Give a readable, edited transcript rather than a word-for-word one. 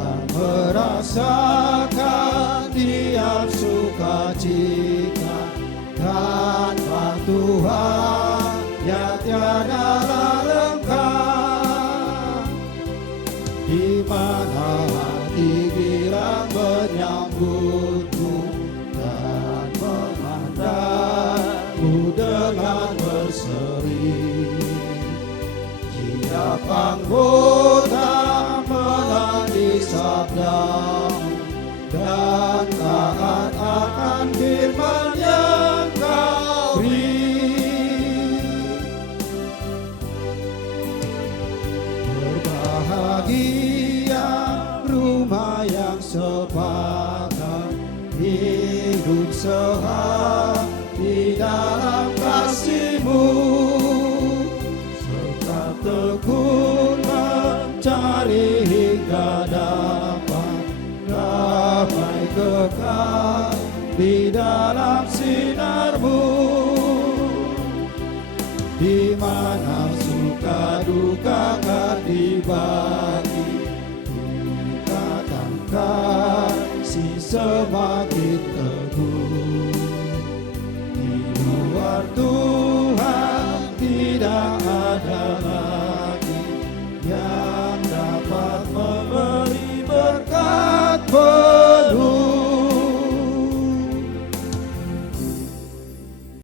dan merasakan tiap sukacita tanpa Tuhan yang tiadalah lengkap. Di mana hati girang menyambutmu dan memandangmu dengan berseri. Tiap anggota menanti sabdamu dan taat akan firman yang kau beri. Berbahagia rumah yang sepakat, hidup sehat di dalam kasih-Mu, serta tekun mencari hingga dapat damai kekal di dalam sinar-Mu, di mana suka duka akan dibagi, ikatan kasih semakin teguh. Di luar Tuhan tidak ada lagi yang